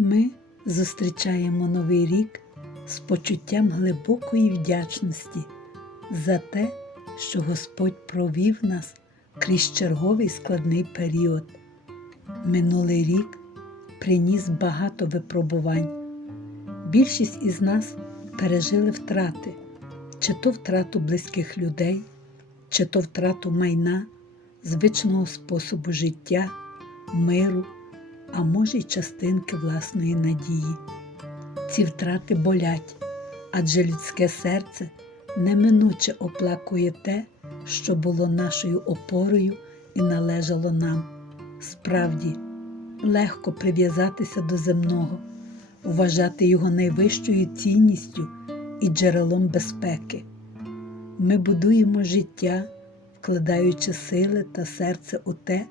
Ми зустрічаємо Новий рік з почуттям глибокої вдячності за те, що Господь провів нас крізь черговий складний період. Минулий рік приніс багато випробувань. Більшість із нас пережили втрати, чи то втрату близьких людей, чи то втрату майна, звичного способу життя, миру, а може й частинки власної надії. Ці втрати болять, адже людське серце неминуче оплакує те, що було нашою опорою і належало нам. Справді, легко прив'язатися до земного, вважати його найвищою цінністю і джерелом безпеки. Ми будуємо життя, вкладаючи сили та серце у те,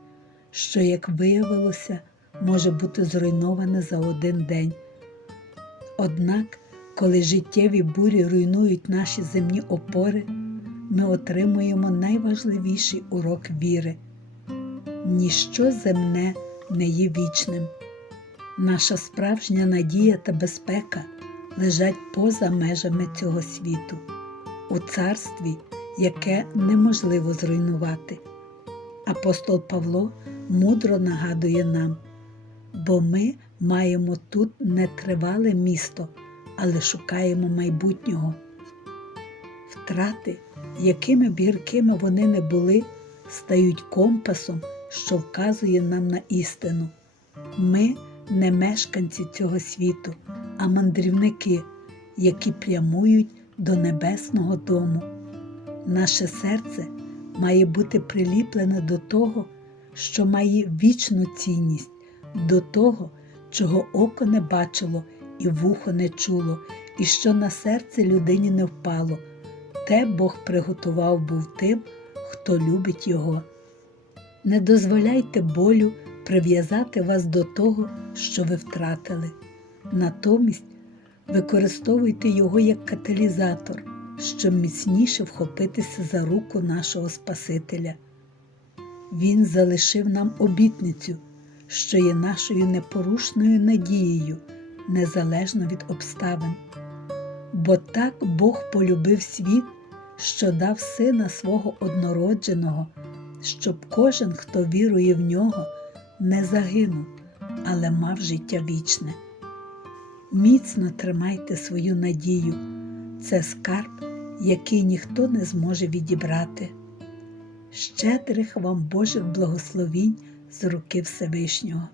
що, як виявилося, може бути зруйноване за один день. Однак, коли життєві бурі руйнують наші земні опори, ми отримуємо найважливіший урок віри. Ніщо земне не є вічним. Наша справжня надія та безпека лежать поза межами цього світу, у царстві, яке неможливо зруйнувати. Апостол Павло мудро нагадує нам, бо ми маємо тут не тривале місто, але шукаємо майбутнього. Втрати, якими б гіркими вони не були, стають компасом, що вказує нам на істину. Ми не мешканці цього світу, а мандрівники, які прямують до небесного дому. Наше серце має бути приліплене до того, що має вічну цінність, до того, чого око не бачило і вухо не чуло, і що на серце людині не впало. Те Бог приготував був тим, хто любить Його. Не дозволяйте болю прив'язати вас до того, що ви втратили. Натомість використовуйте його як каталізатор, щоб міцніше вхопитися за руку нашого Спасителя. Він залишив нам обітницю, що є нашою непорушною надією, незалежно від обставин. Бо так Бог полюбив світ, що дав сина свого однородженого, щоб кожен, хто вірує в нього, не загинув, але мав життя вічне. Міцно тримайте свою надію, це скарб, який ніхто не зможе відібрати. Щедрих вам Божих благословінь з руки Всевишнього.